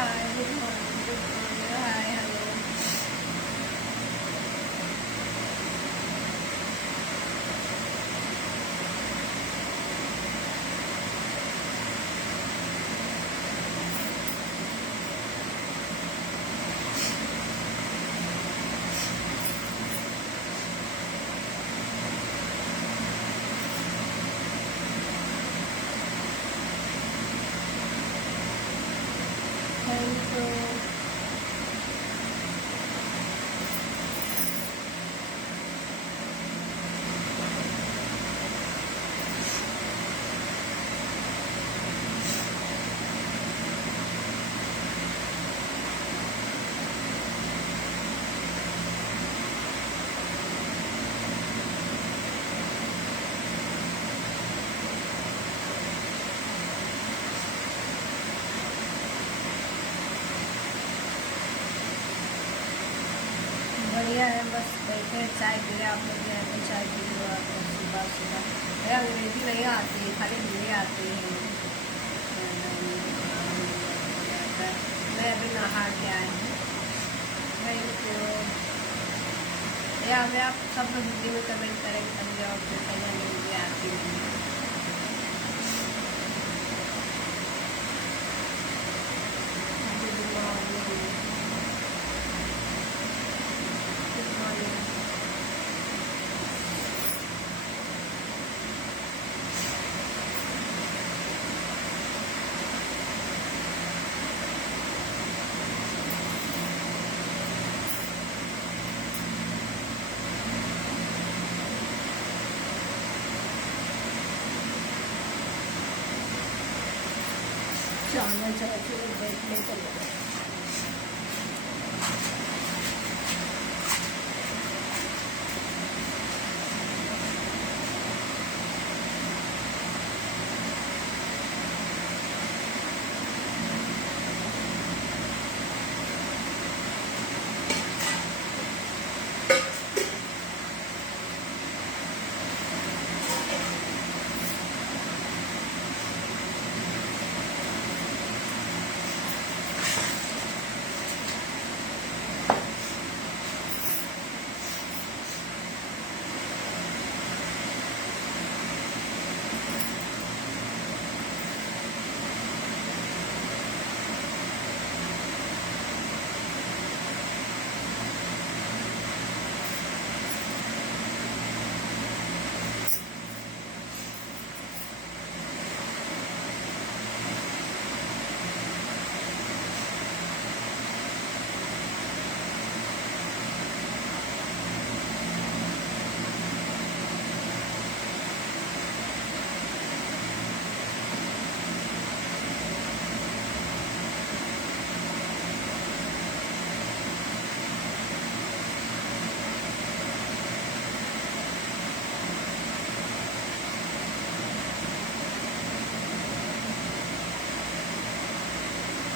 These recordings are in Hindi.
Hi, good morning, good morning. Hi, hello. Thank you. बढ़िया है, बस बैठे चाय पी रहे। आप लोग यहाँ पे चाय पी लो आप लोग सुबह सुबह। भैया अंग्रेजी नहीं आती, खाली हिंदी आती है। मैं अभी नहा के आई हूँ। Thank you. या अगर आप सब लोग हिंदी में कमेंट करेंगे तभी और फिर कहीं हिंदी आती नहीं है। Good morning, good morning. चावल चाहते बैठने चलो।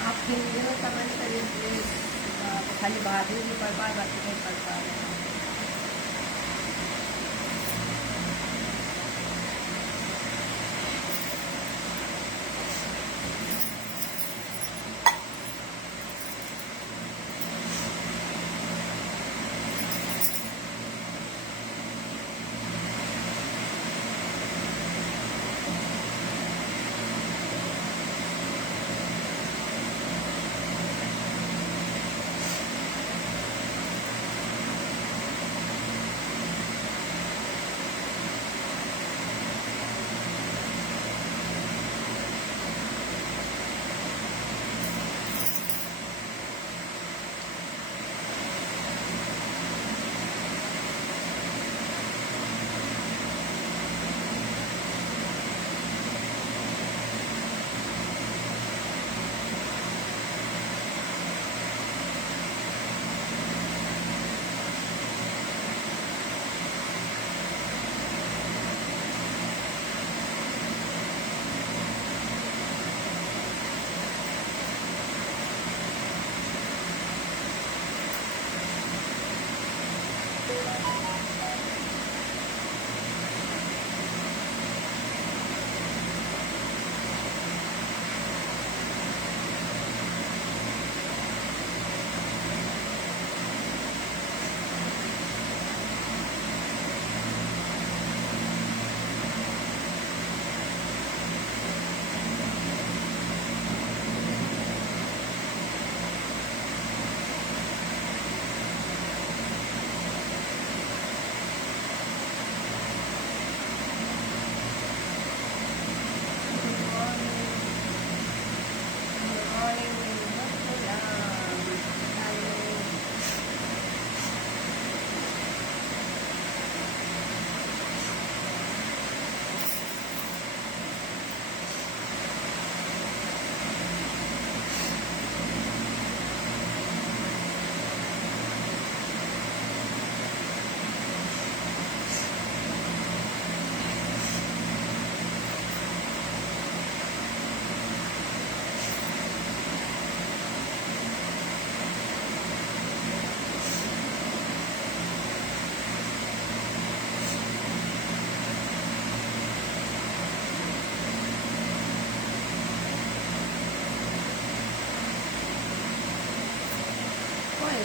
आप हिंदी में कमेंट करिए प्लीज। खाली बहादुर भी पढ़ पा, बाकी नहीं पढ़ पा रहे हैं।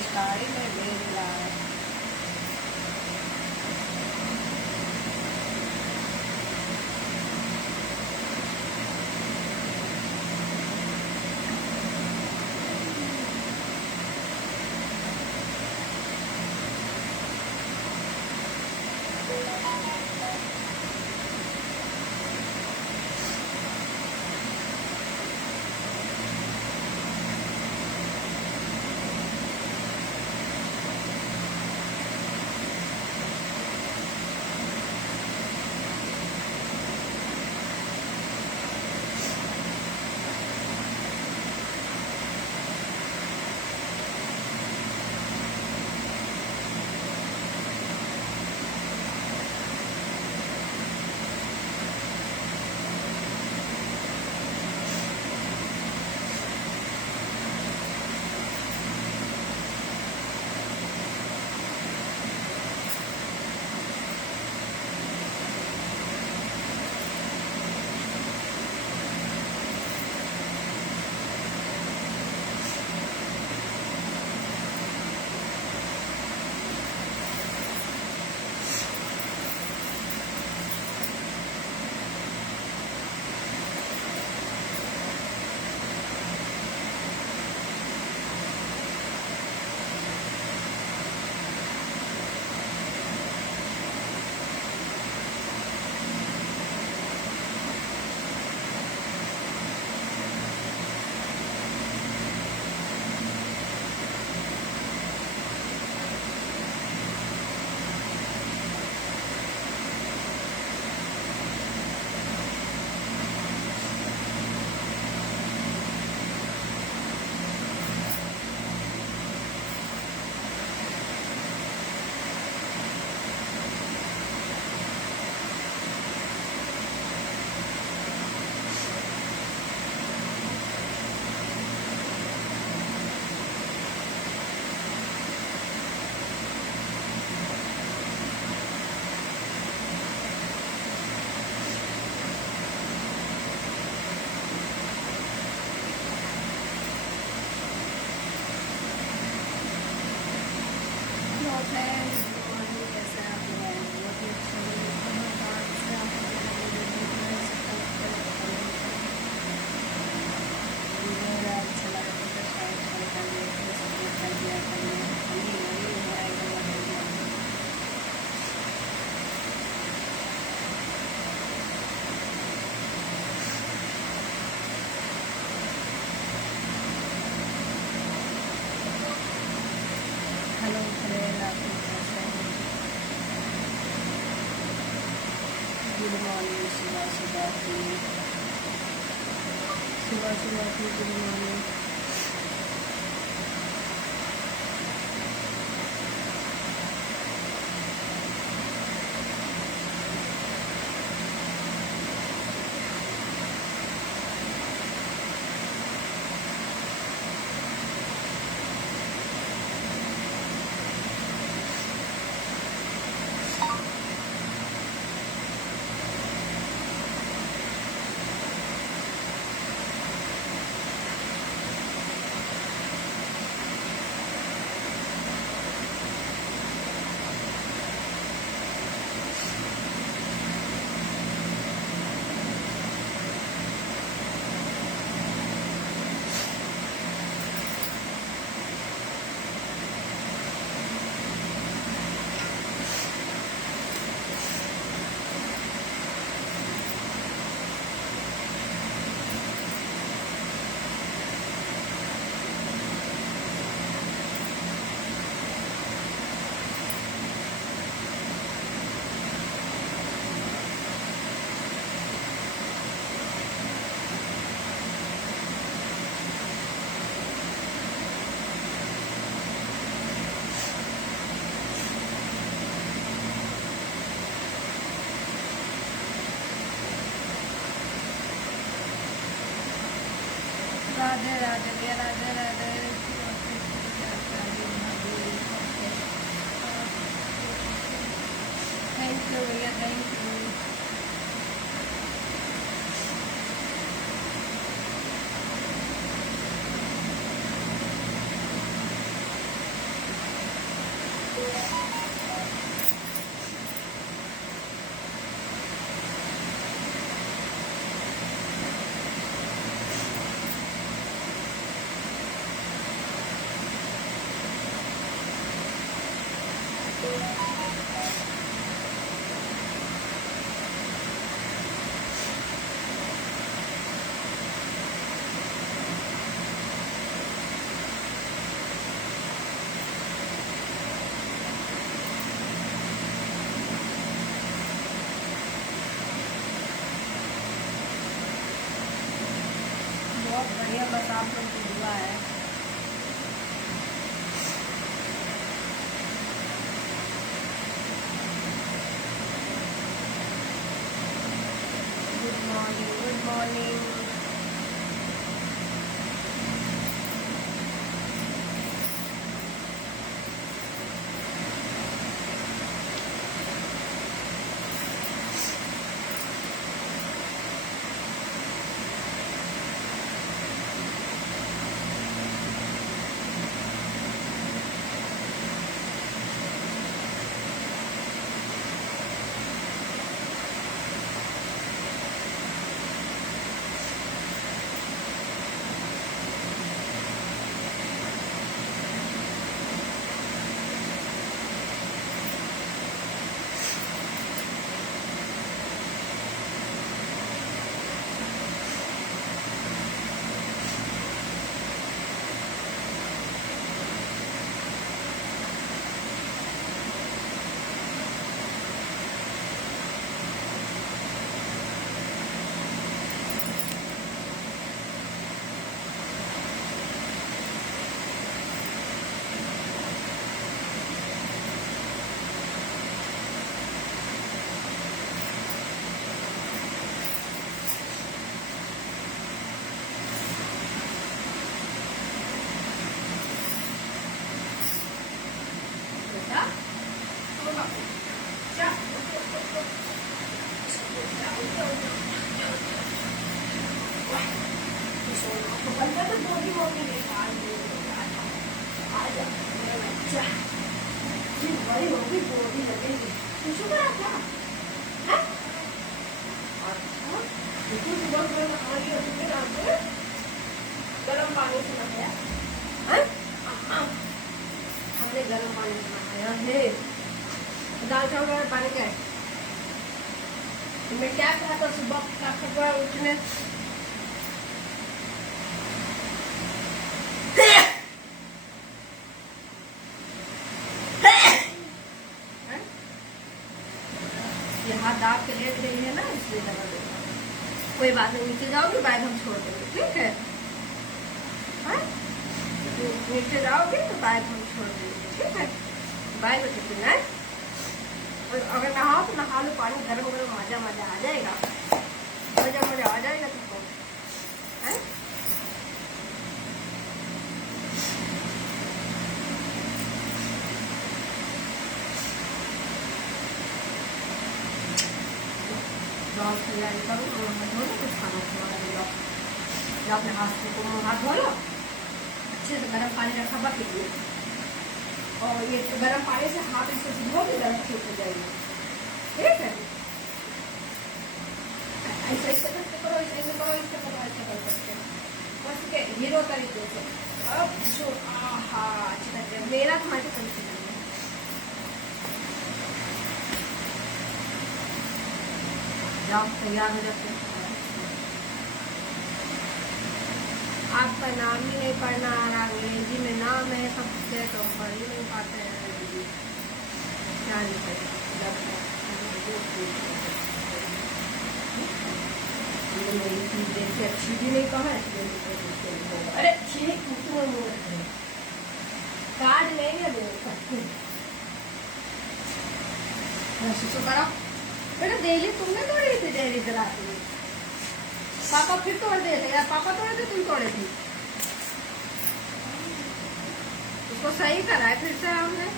story may very long. Hello friend, आपके कैसे हैं? गुड मॉर्निंग सुबह की गुड मॉर्निंग। राधे राधे भैया, राधे राधे। थैंक यू भैया, थैंक यू। बहुत बढ़िया, बस आप लोग की दुआ है। Good morning, good morning. गरम पानी से नहाया, हमने गरम पानी से नहाया है। दाल चावल में पानी क्या है? मैं क्या कहा था सुबह उठने, हाथ दाब के लेट गई है ना, इसलिए दवा दे। कोई बात नहीं, नीचे जाओगी बैग हम छोड़ देंगे, ठीक है? नीचे जाओगे तो बैग हम छोड़ देंगे, ठीक है? बैग में टिफिन है, और अगर नहाओ तो नहा लो, पानी गर्म गर्म मजा आ जाएगा, मजा आ जाएगा तुमको, है? तैयारी करो, कुछ खाना खिला, अपने हाथ को हाथ धो लो अच्छे से, गर्म पानी रखा हुआ पीजिए, और ये गर्म पानी से हाथ इसको धोगे, गर्म ठीक हो जाएगी, ठीक है? ऐसे ऐसे करो, ऐसे करो, ऐसे करो, ऐसे कर सकते हैं बस के हीरो तरीके से। अब जो आहा अच्छी तरह मेरा तुम्हारे तरीके से जाओ, तैयार हो जाते हैं। आपका नाम ही नहीं पढ़ना आ रहा, अंग्रेजी में नाम है सबसे, तो पढ़ ही नहीं पाते हैं दीदी, क्या नहीं पढ़े। मेरी चीज देखते अच्छी भी नहीं कहा, अरे ठीक कार्ड लेंगे करो बेटा, डेली तुमने तोड़ी थी, डेली जलाती हुई पापा फिर तोड़ दे थे यार, पापा तोड़े थे तुम तोड़े थी, उसको सही करा है फिर से हमने।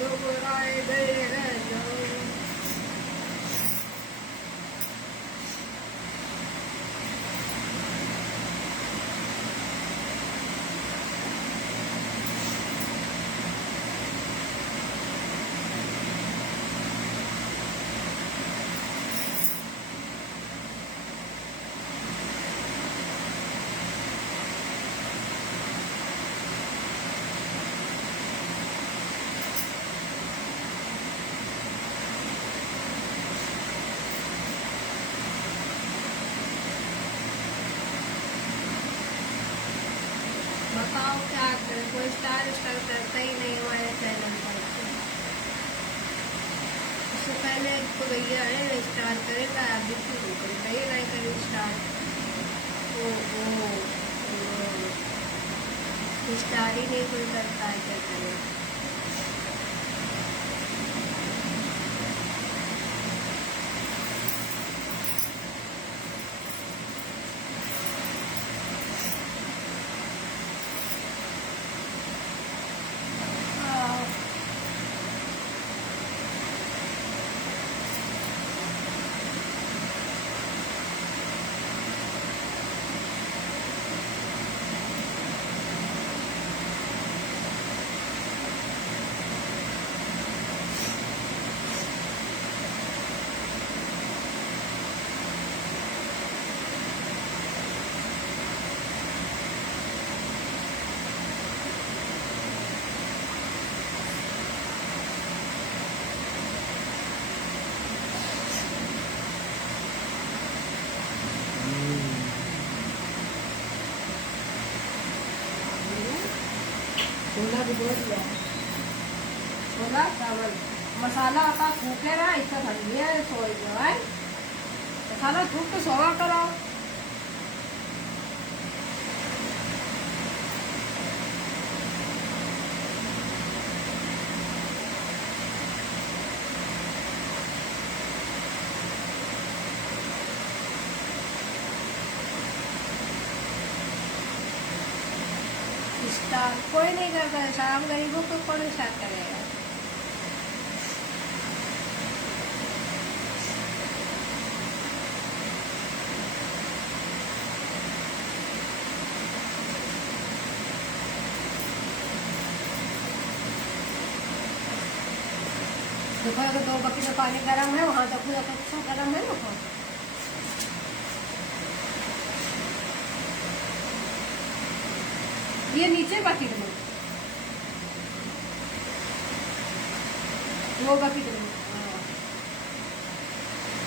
लोग आए गए रह जाओ, बताओ क्या करें, कोई स्टार करता ही नहीं हमारे चैनल पर। इससे पहले तो भैया है स्टार स्टार्ट करेगा अभी तो करिए नहीं करें स्टार्ट। ओ स्टार्ट ही नहीं कोई करता है, क्या करें। छोला भी बोल दिया, छोला चावल मसाला आता फूके रहा इसका धनिया सोई जो है मसाला फूक के सोवा करो। स्टार्ट कोई नहीं करता है, शाम गरीबों को कौन स्टार्ट करेगा। देखो अगर 2 बकेट में पानी गर्म है वहां तक पूरा अच्छा गर्म है ना। ये नीचे बकेट में 2 बकेट में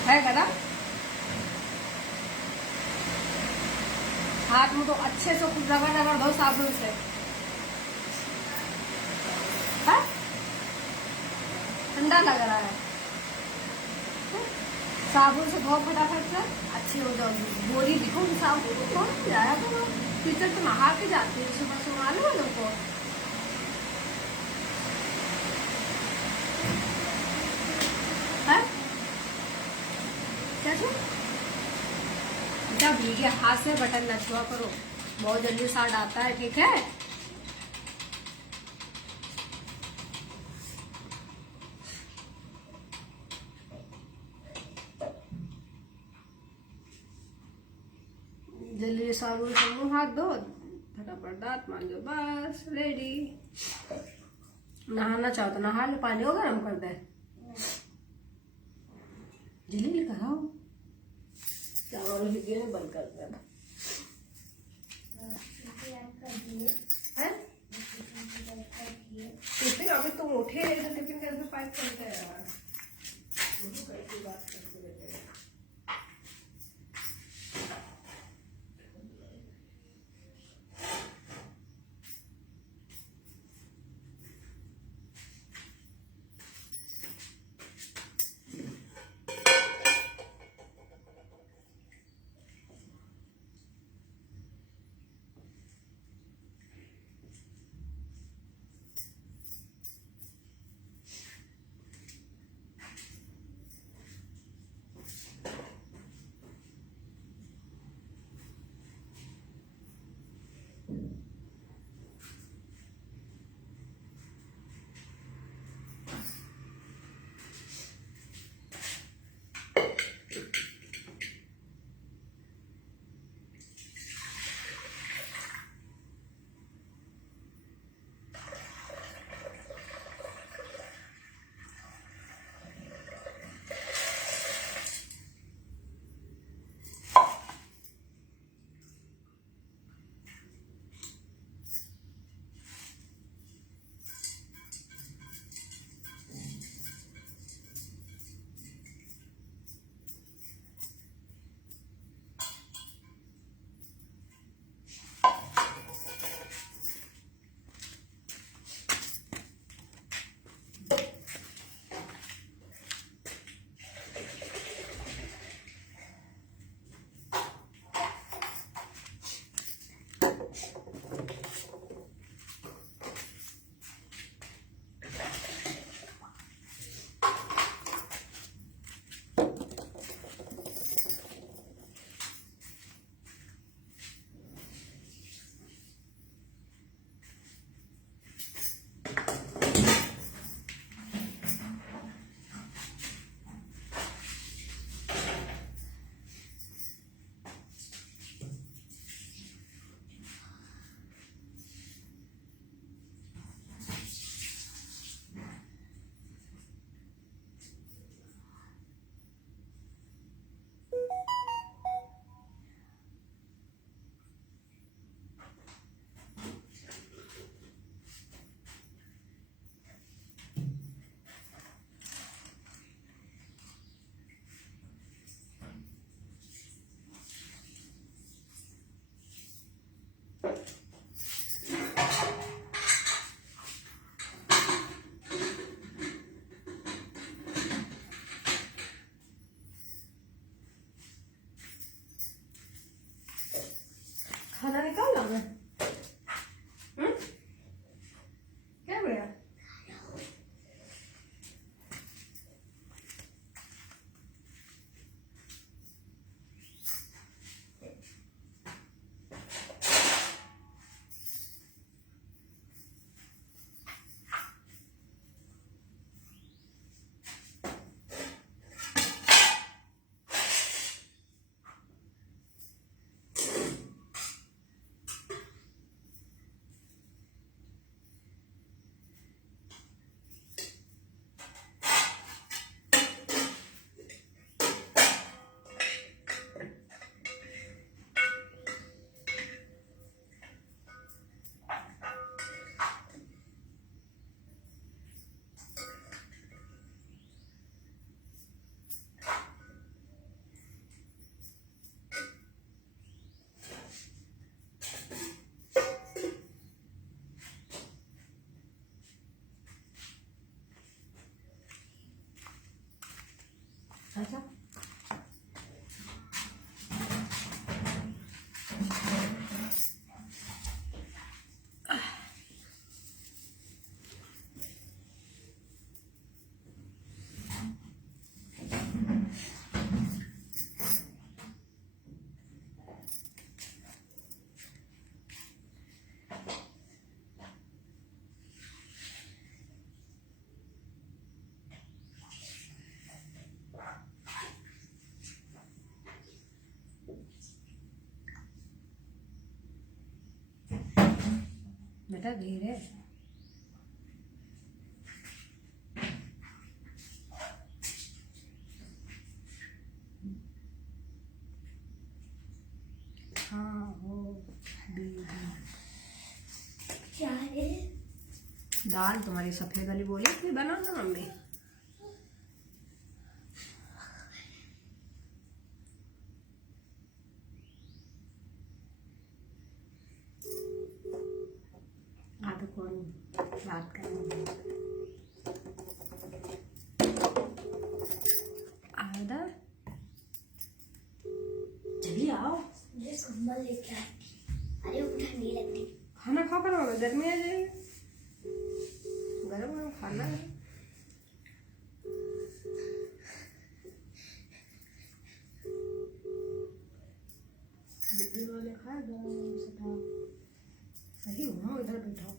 है गरम। हाथ में तो अच्छे से कुछ रगड़ दो साबुन से। है ठंडा लग रहा है, साबुन से धो फटाफट से अच्छी हो जाएगी। बोरी दिखो साबुन तो धो जाया करो, टीचर तो नहा के जाती है सुबह सुबह मालूम है लोग को। है क्या भीगे हाथ से बटन न छुआ करो, बहुत जल्दी साड़ आता है। ठीक है जल्दी साबुन से मुंह हाथ धो, फटाफट दांत मांजो, बस रेडी। नहाना चाहो तो नहा लो, पानी हो गरम कर दे, जल्दी कराओ। चावल भिगे ने बंद कर दे टिफिन अभी तुम उठे नहीं तो टिफिन कैसे पैक करते हैं यार, कैसी बात करते रहते हैं। अच्छा बेटा धीरे। हाँ हो क्या है? दाल तुम्हारी सफेद वाली बोली थी बना ना मम्मी। आप कौन बात करेंगे? आदा चलिए आओ। मुझे कंबल लेके आती। अरे वो ठंडी लगती। खाना खा कर आओगे, गर्मी आ जाएगी। गरम गरम खाना है। बिल्ली वाले खा गरम से था। सही हुआ इधर बैठा।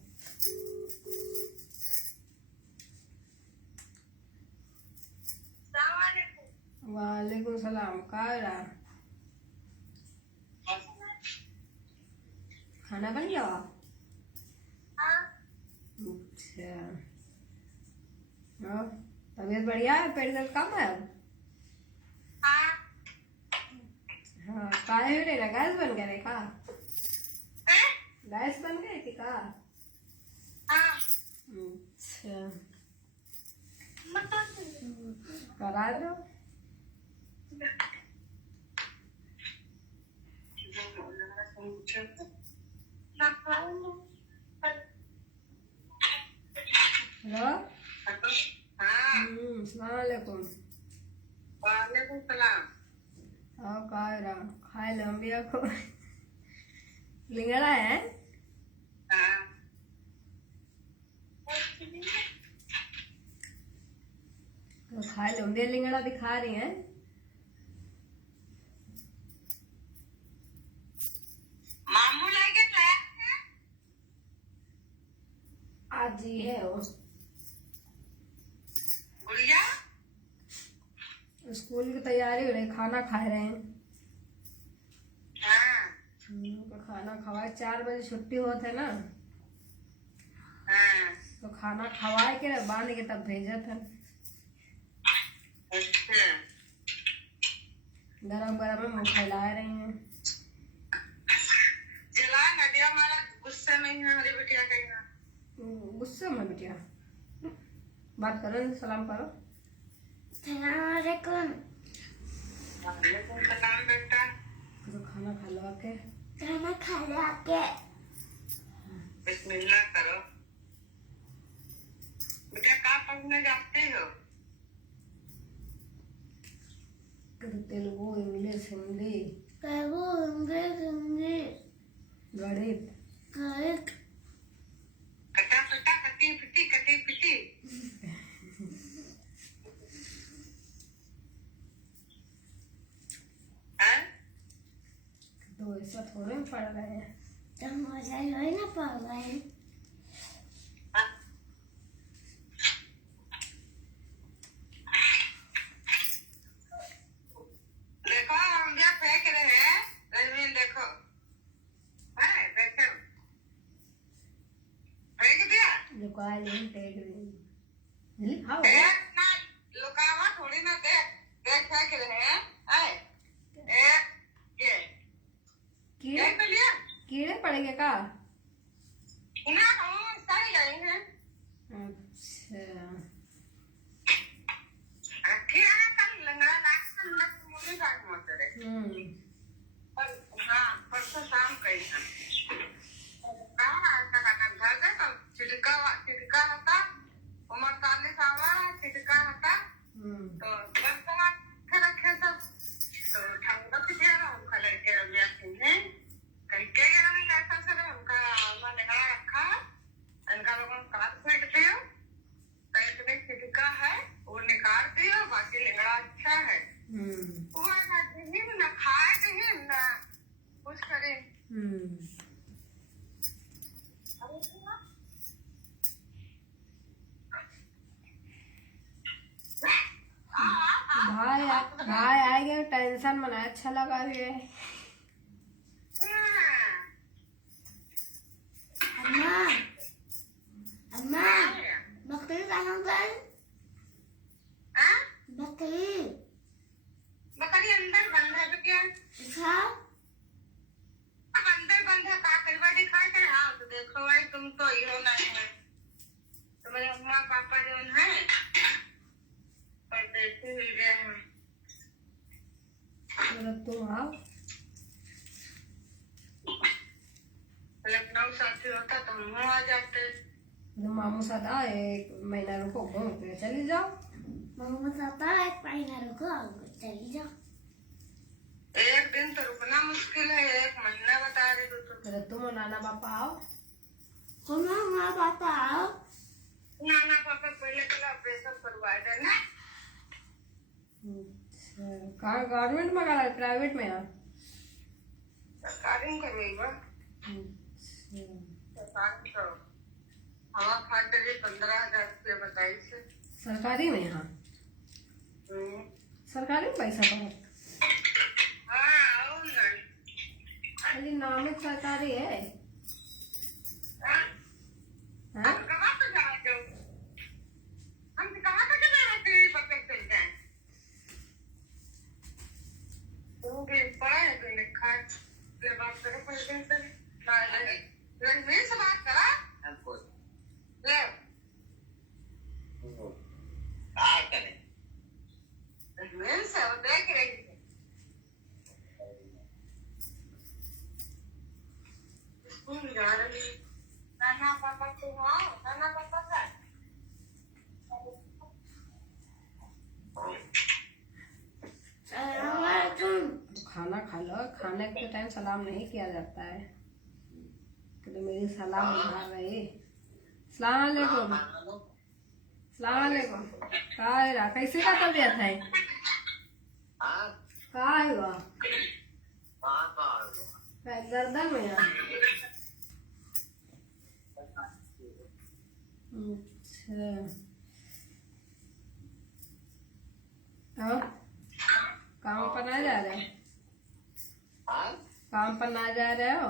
वालेकुम सलाम। कायरा खाना बन गया? अच्छा और तबीयत बढ़िया है? पेट दर्द कम है? हाँ काहे हो रही ना? गैस बन गया का? गैस बन गई थी का? अच्छा करा दो। हेलो सलामकुम। वालेकुम सलाम। हाँ कायरा खाए लंबिया को लिंगड़ा है। तो खाए लंबिया लिंगड़ा दिखा रही हैं। मामू लाके लाया आज ही है वो गुड़िया। स्कूल की तैयारी हो रही, खाना खा रहे हैं। हाँ तो खाना खवाए 4 बजे छुट्टी होते ना, हाँ तो खाना खवाए के बांध के तब भेजे थे। अच्छा गरम गरम में मुँह फैला रही हैं। चला नदिया मारा गुस्सा नहीं है हमारी बिटिया कहीं। गुस्से में बिटिया बात करो, सलाम करो। सलामकुम। वालेकुम सलाम बेटा। तो खाना खा लो आके। खाना खा लो आके। बिस्मिल्लाह करो। बेटा कहाँ पढ़ने जाते हो? तेलुगु इंग्लिश हिंदी गणित। कटा पटा कटी पिटी कटी पिटी। हाँ तो ऐसा थोड़े में पढ़ रहे हैं। तो मजा ही ना पड़ रहा है। देखो हम क्या फेंक रहे हैं रजमीन, देखो है देखो फेंक दिया। जो काल नहीं टेढ़ नहीं खाओ। एक ना लुकावा थोड़ी ना, देख देख फेंक रहे हैं। आए एक ये कीड़े एक तो लिया कीड़े पड़ेंगे का? ना हम सारी गई हैं। अच्छा रखी है कल लंगड़ा लास्ट में मुझे काट मत रहे। पर हाँ परसों शाम गई था। कहाँ घर गए तो छिड़का होता उमर 40 आवा छिड़का होता तो बस फिर आए गए टेंशन मना अच्छा लगा है। अम्मा अम्मा बकरी कहाँ गई? बकरी बकरी अंदर बंद है तो क्या दिखा। अब अंदर बंद है का करवा दिखाई दे। हाँ तो देखो भाई तुम तो हीरो नहीं है। तुम्हारे अम्मा पापा जो है पर देखते ही गए हैं। तुम आओ लखनऊ साथी होता तो हम आ जाते। तो मामू साथ आए 1 महीना रुको घूम के चली जाओ। मामा साता 1 महीना रुको चली जाओ। एक दिन तो रुकना मुश्किल है 1 महीना बता रही हो तुम। फिर तुम और नाना पापा आओ। मामा पापा आओ। नाना पापा पहले तो ऑपरेशन करवाए देना। कहाँ गवर्नमेंट में करा प्राइवेट में? यहाँ सरकारी में करवाइबा। सरकारी तो हवा खाते जी 15,000 रुपया बताई से। सरकारी में? यहाँ सरकारी में पैसा पड़ा? हाँ और नहीं खाली नाम में सरकारी है। हाँ? हाँ? हम कहाँ पे जा रहे हो? हम कहाँ पे जा रहे थे पकड़ चल जाए। तू भी पढ़े तो लिखा है ये बात करो पहले से नहीं रणवीर से बात करा हमको ले क्या करें रणवीर से वो देख रही थी स्कूल जा रही नाना पापा तुम आओ नाना पापा का खाना खा लो। खाने के टाइम सलाम नहीं किया जाता है। तो मेरी सलाम उठा रही। सलाम अलैकुम। सलाम अलैकुम। कैसे का तबीयत है? कहाँ हुआ? गर्दन में? अच्छा और काम पर ना जा रहे? काम पर ना जा रहे हो?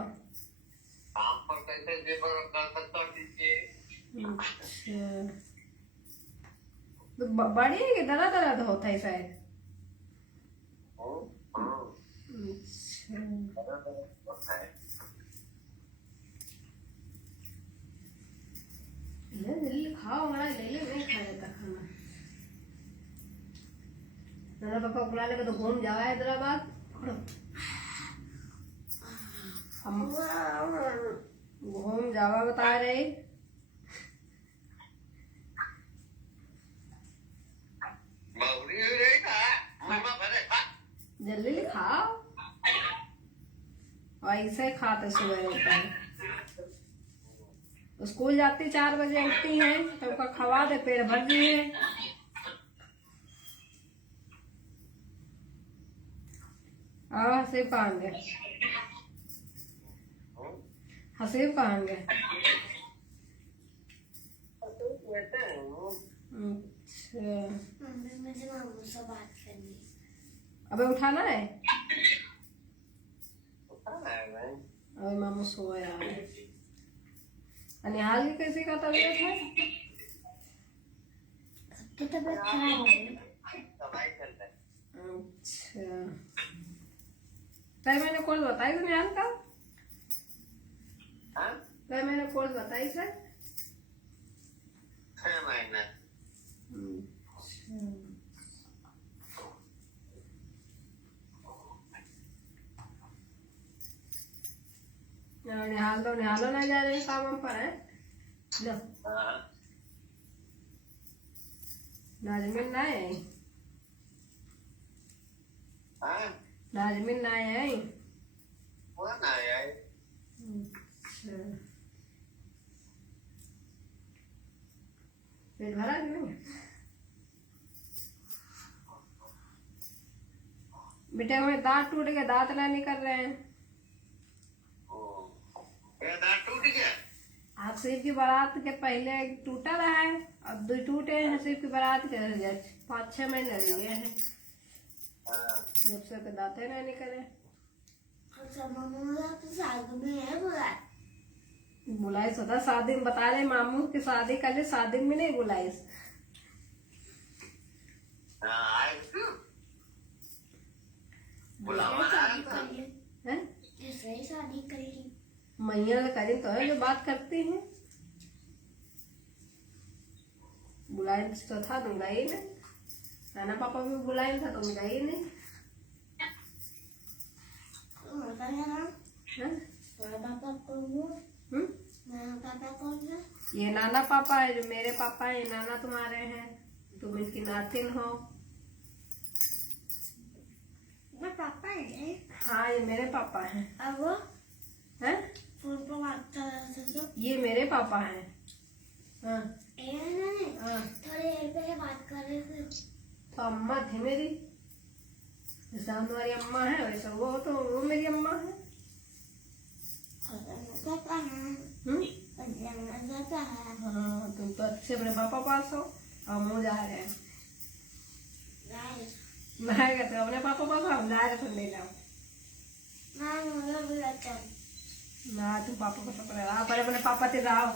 काम पर कैसे जेबर कर सकता दीजिए। अच्छा तो बड़ी है कि दर्द होता है शायद? अच्छा ले खाओ हमारा ले नहीं खा जाता खाना। नाना पापा बुला लेगा तो घूम जाओ हैदराबाद। हम घूम जावा बता रहे। जल्दी खाओ। ऐसे खाते सुबह रहता है। स्कूल जाती 4 बजे उठती हैं तो उनका खवा दे पेट भर दिए। हसीब कहाँ गए? हसीब कहाँ गए? अच्छा मुझे मामू से बात करनी। अबे उठाना है? अबे मामू सोया है। अनिहाल की कैसी का तबीयत है? तो तबीयत खराब हो गई। अच्छा मैंने कोर्स बताई तो निहाल का? मैंने कोर्स बताई सर? 6 महीने। निहालो ना जा रहे काम पर है। लो नाजमिन ना है? नाजमिन ना है? वो ना है। पेट भरा कि नहीं? बेटे हमें दांत टूट गए, दांत ना निकल रहे हैं। दांत टूट गया? हसीब की बारात के पहले टूटा रहा है, अब 2 टूटे हैं। हसीब की बारात के 5-6 महीने लग गए हैं। हाँ। जब से के दांते ना निकले। अच्छा मामू तो शादी में है बुलाए। बुलाई सदा शादी में बता रहे मामू की शादी कर ले, शादी में नहीं बुलाई। हाँ, आए तू? बुलावा शादी आया था? कर ले। हैं? ऐसे ही शादी कर ली। मैया तो करी तो है जो बात करती हैं। बुलाई तो था, तुम गई नहीं। नाना पापा भी बुलाए था, तुम गई नहीं। माता है ना? हैं? मेरा पापा कौन है? हम्म? मेरा पापा कौन है? ये नाना पापा है, जो मेरे पापा है। ये नाना तुम्हारे हैं, तुम इनकी नातिन हो। मेरा पापा है। हाँ, ये मेरे पापा हैं। अब वो हैं? फोन पर बात कर रहे थे तो ये मेरे पापा हैं। हाँ नहीं हाँ। थोड़ी देर पहले बात कर रहे थे। तो अम्मा थी मेरी, जैसा हमारी अम्मा है वैसा वो, तो वो मेरी अम्मा है। पापा है। हाँ, तुम तो अच्छे अपने पापा पास हो। हम जा रहे हैं, मैं कहते हो अपने पापा पास, हम जा रहे ले जाओ ना। तुम पापा को पकड़े रहा पर अपने पापा से रहो।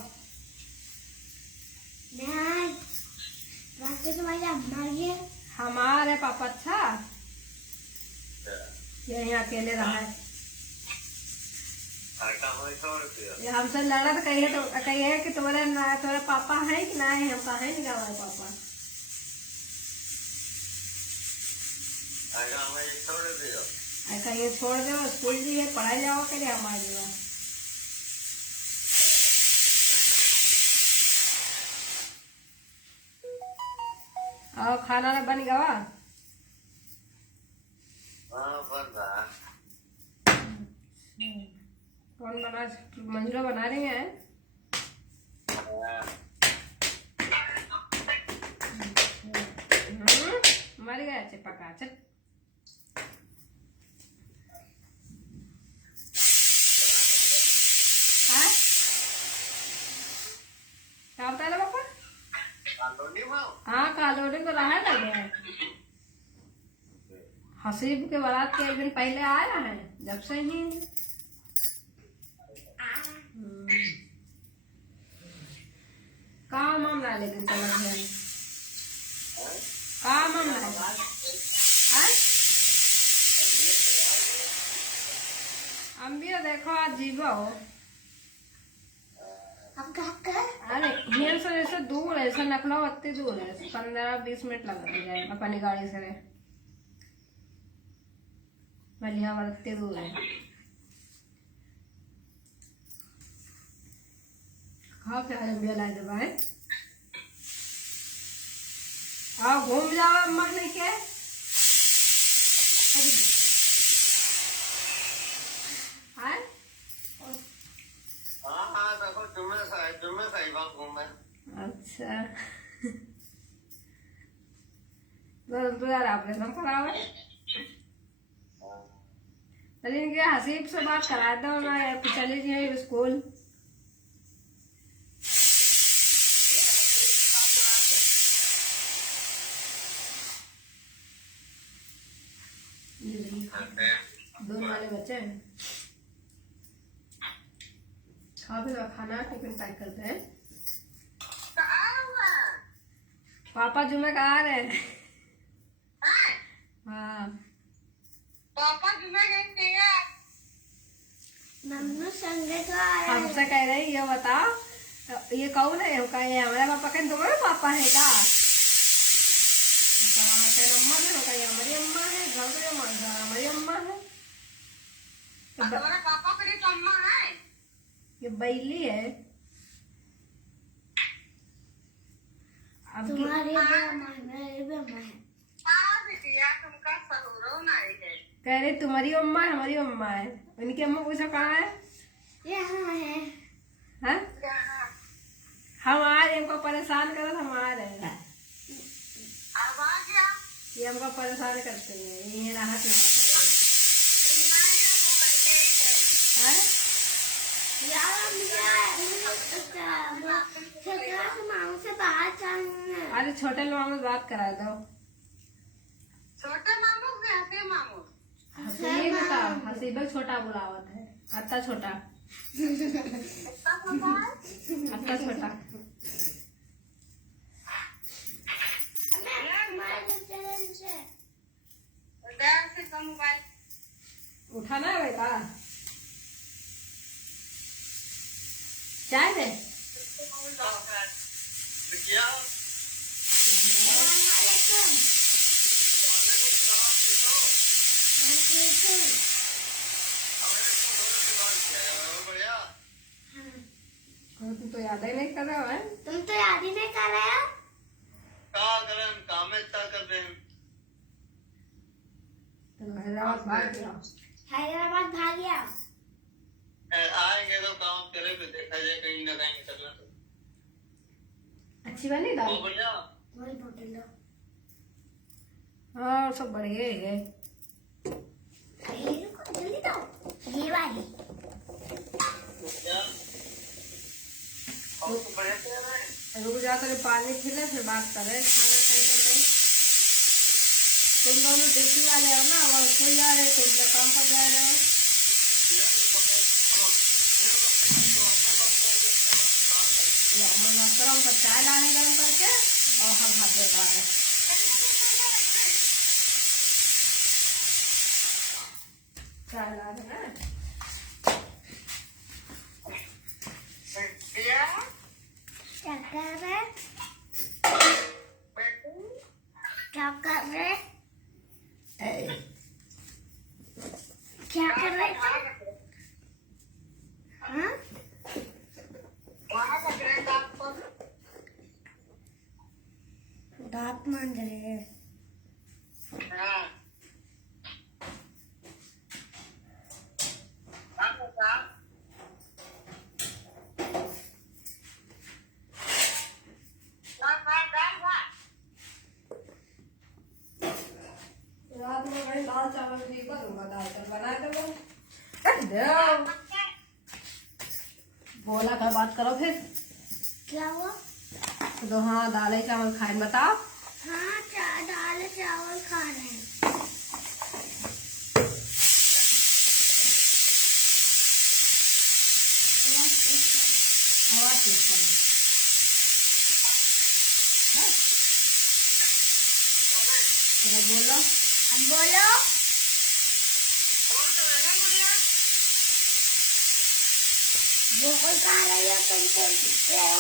तुम्हारी अम्मा ये हमारे पापा अच्छा ये यहाँ अकेले रहा है। ये हमसे लड़ा तो कहिए कि तुम्हारे पापा है कि ना है। हम कहा है नहीं हमारे पापा। ऐसा ये छोड़ दो, स्कूल भी है, पढ़ाई जाओ करे हमारे लिए। और खाना ना बन गया? कौन बना? मंजुला बना रही है। मर गया चिपका चल। क्या बता रहे पापा? हाँ, कालोनी तो रहा लगे। हसीब के बारात के एक दिन पहले आया है, जब से ही। कहाँ मामला है लेकिन तुम्हारे घर में? कहाँ मामला है? हम भी देखो आज जीवा हो। अरे यहाँ से ऐसे दूर है, ऐसा लखनऊ अति दूर है, 15-20 मिनट लग जाए अपनी गाड़ी से। मलिहाबाद अति दूर है। खाओ क्या जब लाए दबाए। आओ घूम जाओ अम्मा लेके। अच्छा तो यार ऑपरेशन कराओ। लेकिन क्या हसीब से बात करा दो ना, चली जाए स्कूल। दूध वाले बच्चे हैं। खा भी खाना टिफिन पैक करते हैं। पापा जुम्मे का आ रहे हैं। हाँ पापा जुम्मे गए हैं। मम्मी संडे को आया। हमसे कह रहे ये बताओ ये कौन है? ये हमारे पापा कहें तुम्हारे पापा है का? अम्मा है, ये हमारी अम्मा है। घर पे हमारी अम्मा है। तुम्हारे पापा की तो अम्मा है। ये बैली है। अब तुम्हारी भी अम्मा है, मेरी भी अम्मा है। हाँ बिटिया, तुमका सहुरो नहीं है। कह रहे तुम्हारी अम्मा है, हमारी अम्मा है। उनकी अम्मा पूछो कहाँ है? यहाँ है। हाँ? हम आ रहे, हमको परेशान करो, हम आ रहे हैं। अब आ गया। ये हमको परेशान करते हैं, ये राहत में मामू से बात करना। अरे छोटे मामू से बात करा दो। छोटे मामू के हसीबे छोटा बुलावत है। अत्ता छोटा कितना होता है? अत्ता छोटा। डर से कम मोबाइल उठाना है बेटा, चाय दे। तुम तो याद ही नहीं कर रहे हो है? तुम तो याद ही नहीं कर रहे हो। तुम हैदराबाद भाग गया। हैदराबाद भाग गया। आएंगे तो काम करे तो देखा जाए कहीं ना कहीं निकलना तो। अच्छी बनी दाल? बढ़िया। वही बोतल लो। हाँ सब बढ़िया ही है। अरे रुको जल्दी दो। ये वाली। और तो बढ़िया चल रहा है। रुक जा, तेरे पानी खिले फिर बात करें। खाना खाई कर रही तुम दोनों ड्यूटी वाले हो ना, वहाँ स्कूल जा रहे, तुम क्या काम पर जा रहे हो? मैं बात कर रहा हूँ, चाय लाने गर्म करके और हम हाथ दे पा रहे। चाय ला रहे हैं। क्या कर रहे? क्या कर रहे? क्या कर रहे? हाँ? दांत मांज रहे हैं। रात में कहीं दाल चावल भी बनूंगा, दाल चावल बना दो। बोला कर बात करो फिर। क्या हुआ? तो हाँ दाल ही चावल खाए बताओ। हाँ दाल चावल खा रहे हैं। आवाज तेज करो। चलो बोलो। अब बोलो। बोल कहाँ रही हो तुम? बोल रहे हो?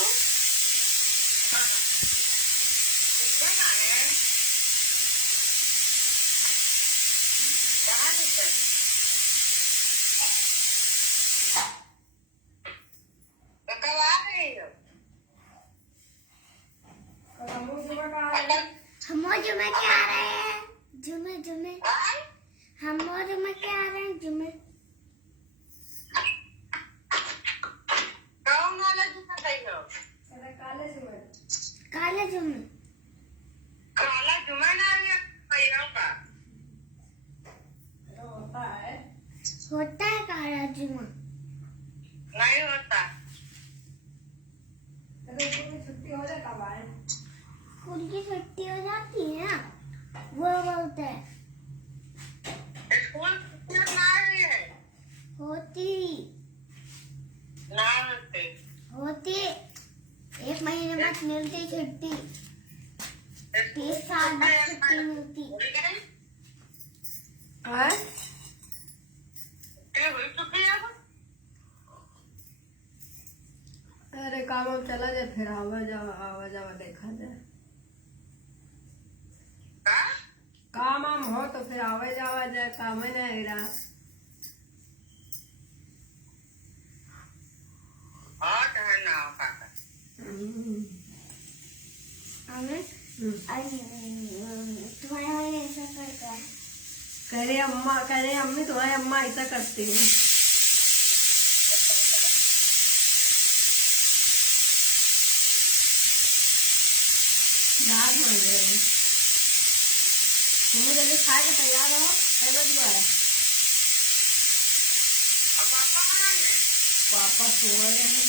हम जुमे के आ रहे हैं। जुमे जुमे हम जुमे के आ रहे हैं। जुमे काले जुमे। काला जुमा ना पैरों का होता है काला जुमा। नहीं होता। छुट्टी हो जाए कब आए? स्कूल की छुट्टी हो जाती है ना, वो बोलते हैं। स्कूल ना रही है होती ना होते होती 1 महीने बाद मिलती छुट्टी। 30 साल बाद छुट्टी मिलती। अरे काम अब चला जाए फिर आवा जावा देखा जाए। काम वाम हो तो फिर आवा जावा जाए, काम ही नहीं रहा। तुम्हारे वाले ऐसा करता है। कह रहे अम्मी तुम्हारी अम्मा ऐसा करती है। दाल बन रही। तुम जल्दी खा के तैयार हो, पापा सो रहे हैं।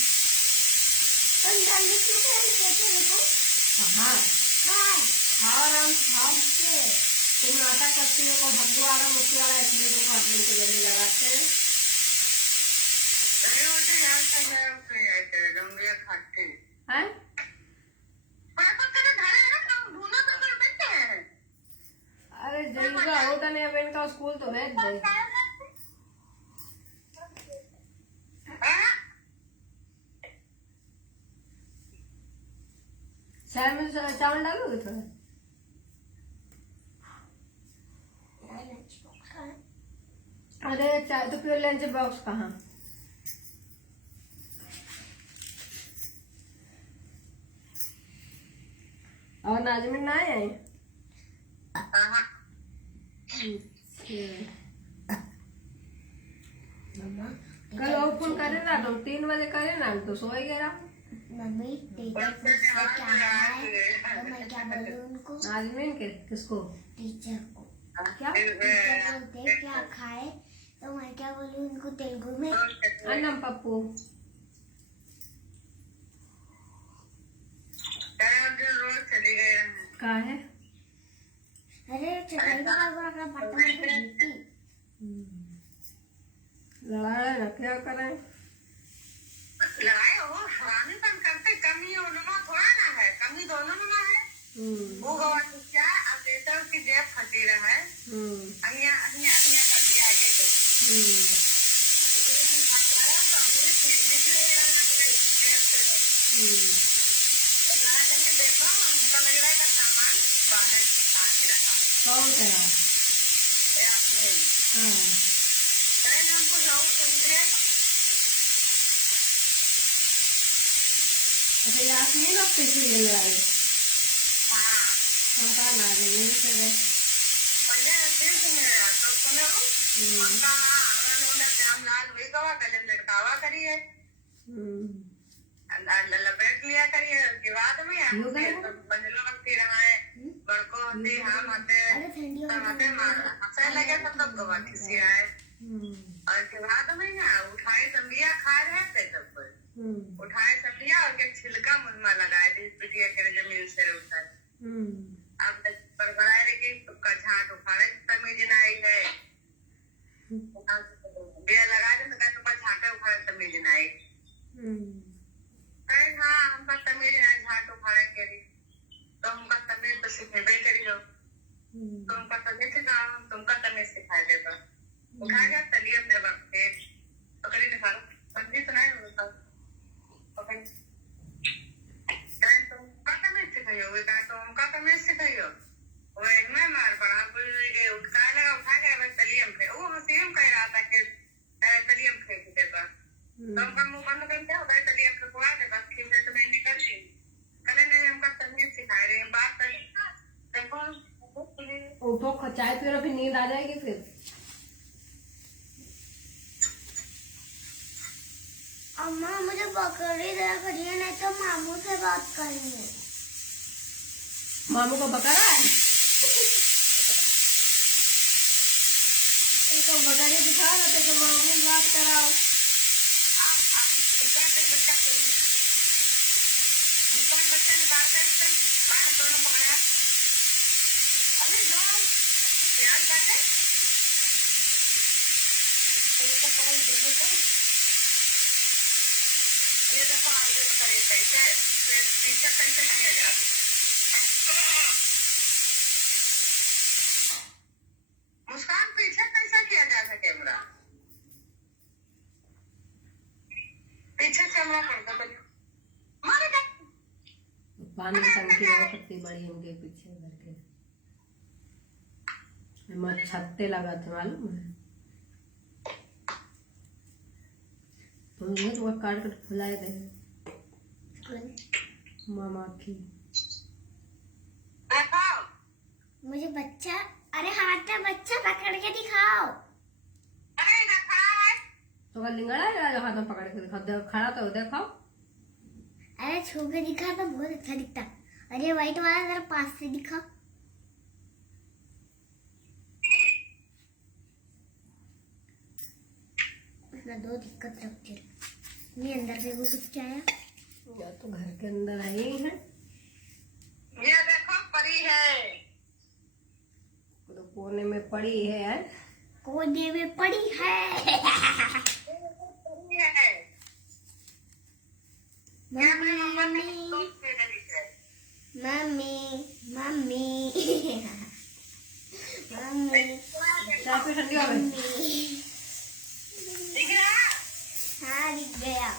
हाँ खाओ आराम से खाओ। तुम नाटक करती हो, हब्बू आ रहा मुझे आ रहा है, इसलिए तुमको हाथ में जल्दी लगा हैं? अरे जईगा होता नहीं अब इनका स्कूल तो भेज दे। चाय में चावल डालोगे थोड़ा? अरे चाय तो पियो, लंच बॉक्स कहाँ? और नाजमीन ना आए? कल और फोन करे ना, तुम 3 बजे करे ना तो सोए गया। मम्मी टीचर पूछते क्या है तो मैं क्या बोलूं उनको? नाजमीन के किसको? टीचर को। क्या? टीचर बोलते क्या खाए तो मैं क्या बोलूं उनको तेलुगु में? अन्नम पप्पू। कहा है? अरे चटाई का बड़ा पट्टा में गिरती। लड़ाई ना क्या करें? लड़ाई हो हरामी पन करते, कमी उनमें थोड़ा ना है, कमी दोनों में ना है। वो गवा तो क्या अब बेटर की जेब फटी रहा है। अन्य अन्य अन्य करके आगे तो ये हमारा कांग्रेस दिख रही है ना जेब से। तो मैंने देखा उनका लग रहा है सामान बाहर टांग रखा। कौन कहा? आपने मैंने उनको जाऊँ समझे। अच्छा यास्मीन अब कैसे ये लड़ाई? हाँ हम कहा नाजमीन से रहे पहले फिर सुने तो सुने उनका उन्होंने हम लाल हुई गवा गले लटकावा करिए, लपेट लिया करिए। उसके बाद में बंजलो वक्ती रहा है बड़को होती हम आते हंसे लगे तो तब गवा किसी आए। और के बाद में ना उठाए सब्जियां खा रहे थे, तब उठाए सब्जियां और के छिलका मुंह में लगाए थे, पिटिया करे जमीन से उठाए। अब बड़बड़ाए रे कि तुक्का झाट उखाड़े तमीज नहीं है, बिया लगा दे तो कहते तुक्का झाटे उखाड़े तमीज नहीं। कहे हाँ हमका तमीज नहीं झाट उखाड़े के लिए, तो हमका तमीज तो सिखेबे करी हो, तुमका तमीज सिखा तुमका तमीज सिखाए देगा। उठा गया तलिए अपने वक्त पकड़ी निकालो पंजी तो नहीं होता पकड़ तुमका तमीज सिखाइयो वे कहा तुमका तमीज सिखाइयो वह मैं मार पड़ा कोई उठा लगा उठा गया बस तलियम पे वो हसीम कह रहा था कि तलियम फेंक दे बस तुमका मुंह बंद करके हो गए तलियम फेंकवा दे बस खींचे तो मैं निकल गई। कल नहीं हमका तमीज सिखाए रहे बात देखो उठो चाय पियो फिर नींद आ जाएगी फिर। अम्मा मुझे बकरी दे करिए नहीं तो मामू से बात करेंगे। मामू को बकरा है? तो बकरी दिखा रहे थे कि मामू बात कराओ। बच्चा निकालता है दोनों पकड़ा अभी जो प्याज काटे तो पकड़ दीजिए कोई। ये देखो आगे बताइए कैसे पीछे कैसे किया जाए। मुस्कान पीछे कैसे किया जा सके कैमरा पीछे कैमरा कर दो मारे पानी की टंकी है कितनी बड़ी उनके पीछे घर के, मैं छत्ते लगा थे मालूम है तुमने तो काट कर फुलाए थे मामा की। देखो मुझे बच्चा अरे हाथ में बच्चा पकड़ के दिखाओ। अरे देखा है तो कल लिंगड़ा है हाथ में पकड़ के दिखाओ, खड़ा तो देखो। अरे छू के दिखा तो बहुत अच्छा दिखता। अरे व्हाइट वाला जरा पास से दिखा। ना दो दिक्कत रखते ये अंदर से वो कुछ आया या तो घर के अंदर आई है। ये देखो परी है तो कोने में पड़ी है। कोने में पड़ी है। परी है मम्मी मम्मी दोस्त मेरे दिख रहे। मम्मी मम्मी मम्मी चाय पे ठंडी हो गई। मम्मी दिख रहा? हाँ दिख गया।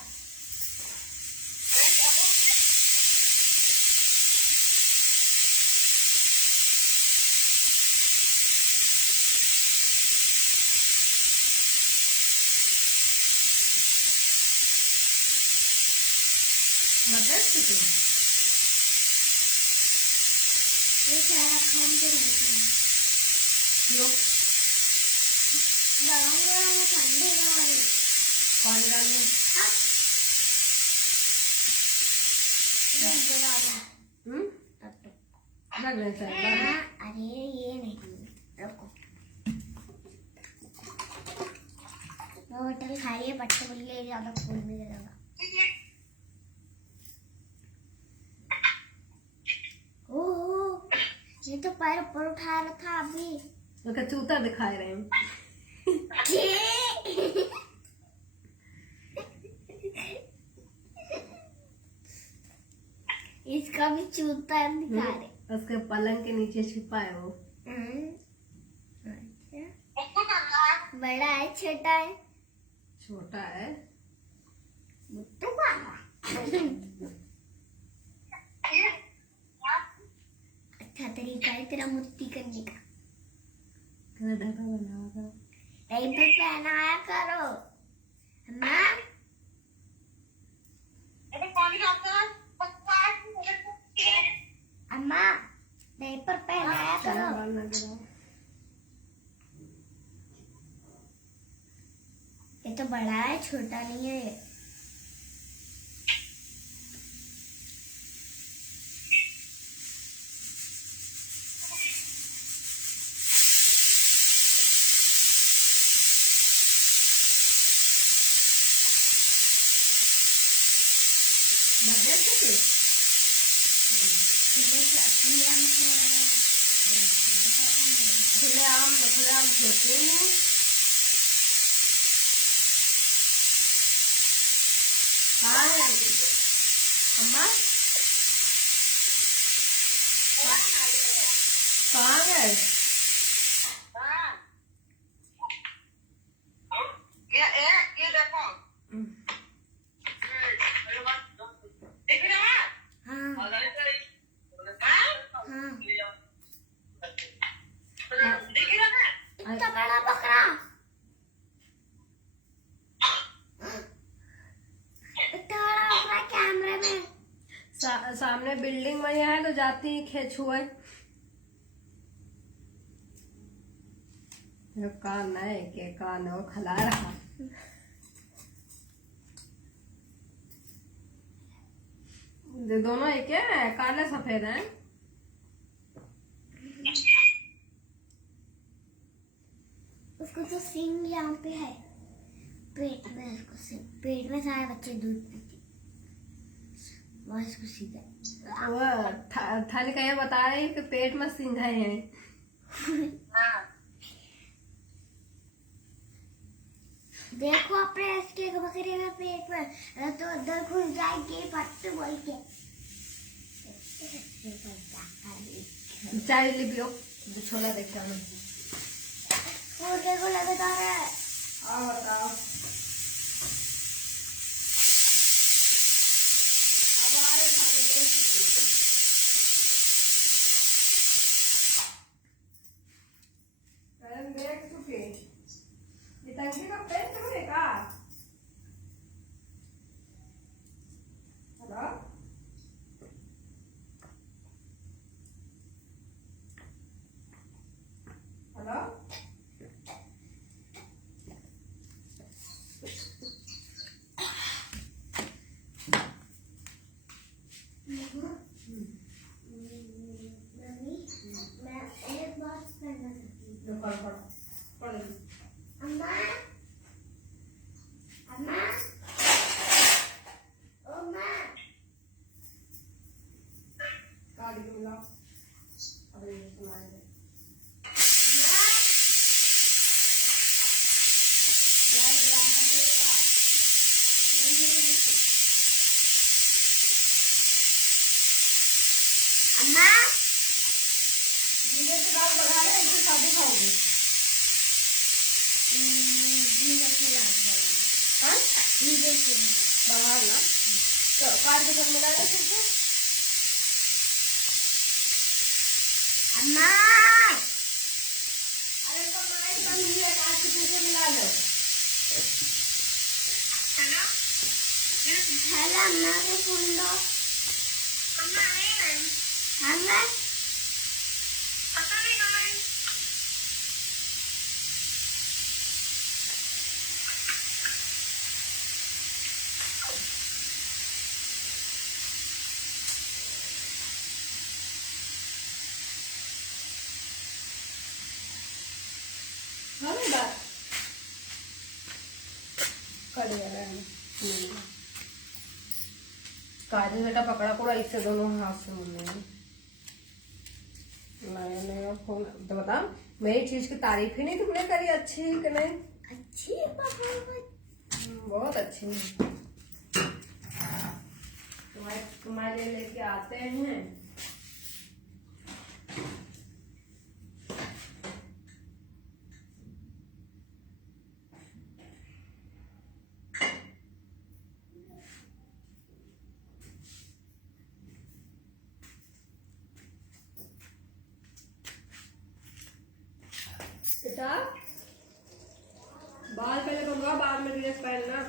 मदद की तुम ये सारा खान के रहती है। लो लगाऊंगा वो ठंडे वाले। पानी डाल लो। अब ये बड़ा है। अब तो लग रहा है चाय। हाँ, अरे ये नहीं रुको। वो होटल खाइए पट्टे बोल के ज्यादा फूल भी दे देगा। ओह ये तो पैर ऊपर उठा रहा था अभी। तो क्या चूता दिखाए रहे हैं। इसका भी चूता दिखा रहे। उसके पलंग के नीचे छिपा है वो। अच्छा उसको कर रहा है। बड़ा है छोटा है छोटा है। मुट्ठू वाला। अच्छा तरीका है तेरा मुट्ठी करने का। कहना ढका बना होगा। यहीं पे पहनाया करो अम्मा। अरे पानी डालते हैं। अम्मा यहीं पर पहनाया चाय करो। डालना गिरा। ये तो बड़ा है छोटा नहीं है। मदद की तुम खुले आम छोटे हैं। हाँ अम्मा कहाँ गए? ये देखो। दिख रहा है? हाँ हाँ? हाँ दिख रहा है? इतना बड़ा बकरा। इतना बड़ा बकरा कैमरे में। सामने बिल्डिंग में है तो जाती ही खेच हुआ है। कान है के कान है वो खिला रहा। ये दोनों एक है काले सफेद हैं। उसको तो सींग यहाँ पे है पेट में। उसको सींग पेट में सारे बच्चे दूध पीते वहाँ इसको सीधा। वो थाली का ये बता रही कि पेट में सिंघे हैं। हाँ। देखो अपने इसके बकरे में पेट में तो उधर घुस जाएगी पट्टे बोल के। चाय ले पियो छोला देखा मैं। वो देखो लगातार है। आओ बताओ। अब आए खाने देख चुके। ये टंकी का पेंट है का? हेलो हेलो मम्मी मैं एक बात करना चाहती हूँ। पढ़ अम्मा अम्मा ओ माँ गाड़ी को मिलाओ। अरे सुनाएंगे। अम्मा जीरे की दाल बना रहे हैं, इसके साथ ही खाओगे? जीरे से डाल हाँ, जीरे से बाहर ना तो काट के सब मिला रहे फिर से। अम्मा अरे तो माई बन गई है, काट के फिर से मिला लो। हेलो हेलो अम्मा को फोन दो अम्मा नहीं है हमें पता नहीं कहाँ है हमें बात कर काजू बेटा पकड़ा पूरा इससे दोनों हाथ से मुड़ने में। नया नया फोन तो बता, मेरी चीज की तारीफ ही नहीं तुमने करी, अच्छी है कि नहीं? अच्छी है पापा बहुत अच्छी है। तुम्हारे लिए लेके आते हैं। बेटा बाल पहले बनवा, बाद में ड्रेस पहनना।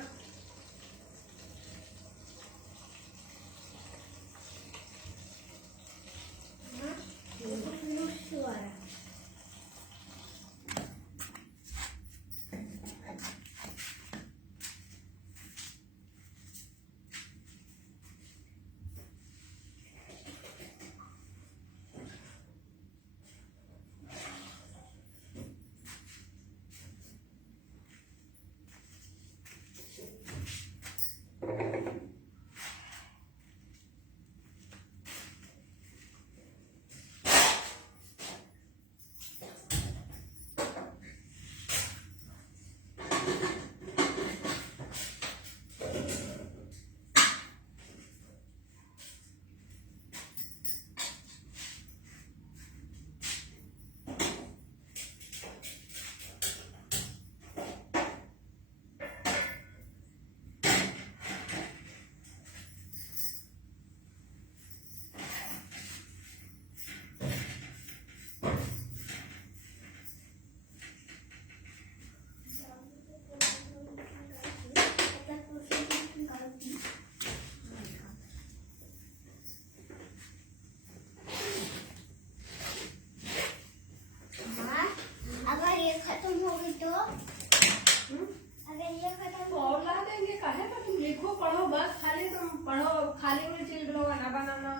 अगर ये खत्म होगी तो अगर ये खत्म तो और ला देंगे, काहे का तुम लिखो पढ़ो बस, खाली तुम पढ़ो, खाली में चीज लोगा ना बनाना,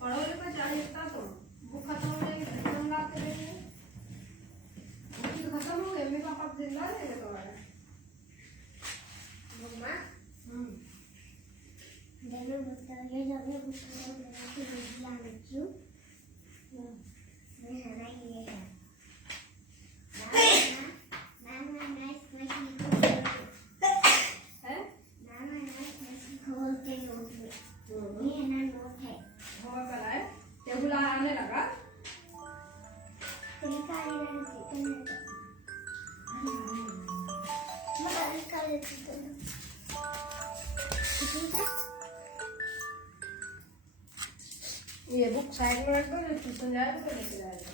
पढ़ो लिखो चाहिए था तुम। बुक खत्म हो जाएगी फिर हम ला के देंगे, बुक खत्म हो गई मेरे पापा फिर ला देंगे तुम्हारे। मम्मा देखो ये जब मैं बुक लगा के भेज ला रही हूँ मैं हरा ये है है होगा कल आए टेबुल आने लगा। ये बुक साइड में रख दो, जब ट्यूशन जाए तो लेके जाएगा।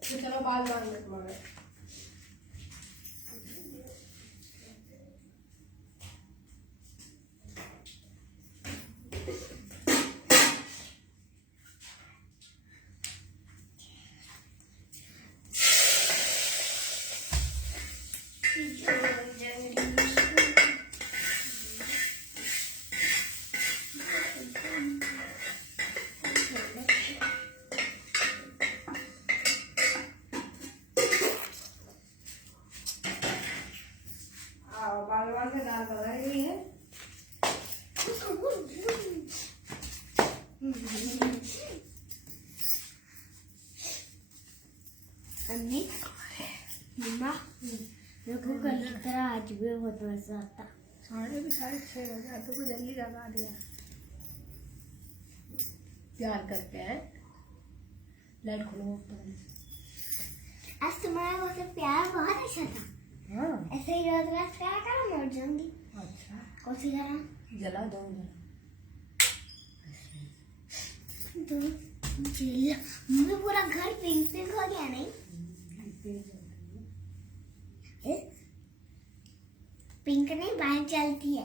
तो चलो बाल बांध दे तुम्हारे। बागवान में दाल बना रही है। मम्मा देखो कल की तरह आज भी बहुत मजा आता। 6:30 बजे तो को जल्दी जगा दिया। प्यार करते हैं। लाइट खोलो ऊपर। आज तुम्हारा वो सब प्यार बहुत अच्छा था। हाँ ऐसे ही रोज रोज प्यार करो मर जाऊंगी। अच्छा कौन सी तरह जला दो जला। तो मुझे पूरा घर पिंक पिंक हो गया नहीं? पिंक नहीं बाहर चलती है।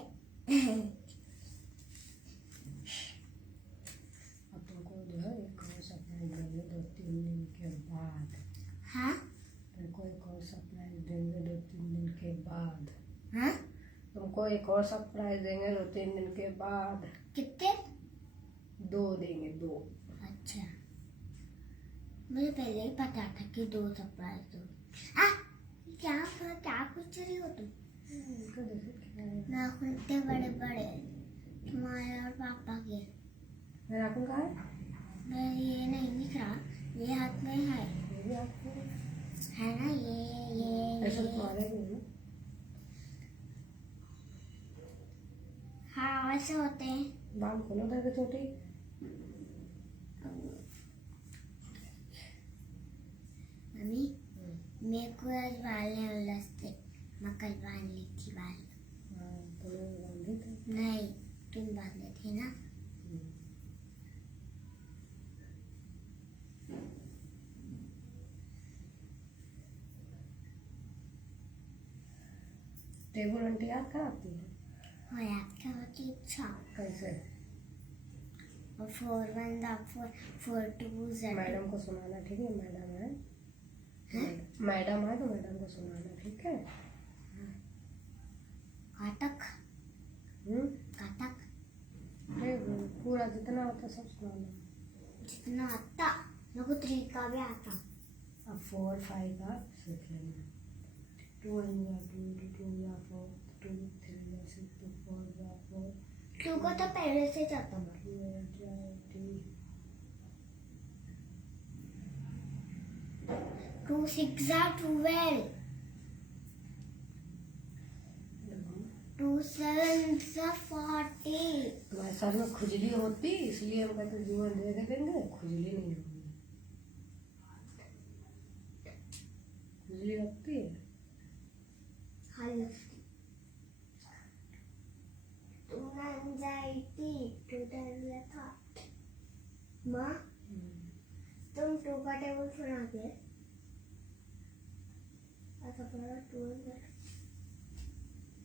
अब तुमको जो है एक और सरप्राइज देंगे 2-3 दिन के बाद। हाँ तुमको एक और सरप्राइज देंगे 2-3 दिन के बाद। हाँ तुमको एक और सरप्राइज देंगे 2-3 दिन के बाद। कितने? 2 देंगे 2। अच्छा मुझे पहले ही पता था कि 2 सरप्राइज दो। क्या कुछ रही हो तुम? नाखून इतने बड़े बड़े तुम्हारे और पापा के। मेरा नाखून कहाँ है? मैं ये नहीं दिख रहा, ये हाथ में है। मेरे हाथ में है ना ये ऐसा तुम्हारे भी है ना? हाँ ऐसे होते हैं। बाल खोलो था छोटी। मम्मी मेरे को आज बाल नहीं उलझते, मैं कल बांध ली थी बाल। तुम्हें बांधे थे? नहीं तुम बांधे थे ना। टेबल आंटी याद कराती है? और याद करो अच्छा। कैसे? और 4 1 4 4 2 Z। मैडम को सुनाना ठीक है? मैडम है हैं? मैडम है तो मैडम को सुनाना ठीक है? काटक हम्म काटक पूरा जितना होता सब सुनाना। जितना आता मेरे को 3 का भी आता। अब 4 5 का सीख लेना। 2 या 2 2 या 4 2 3 या 6 2 4 या 4 तू को तो पहले से आता मैं। 2 6 12 2 7 40। तुम्हारे सर में खुजली होती इसलिए हम कहते जीवन दे देंगे, खुजली नहीं होगी। खुजली लगती है? हाँ तुम एंजाइटी टू द थॉट। माँ तुम 2 का टेबल सुना के ऐसा पढ़ा 2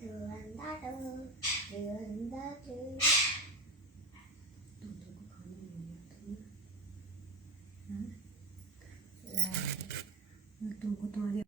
and that 2 and that 2। तुमको खाना नहीं आता ना? तुमको तुम्हारी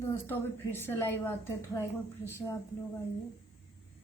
दोस्तों अभी फिर से लाइव आते हैं, थोड़ा एक बार फिर से आप लोग आइए।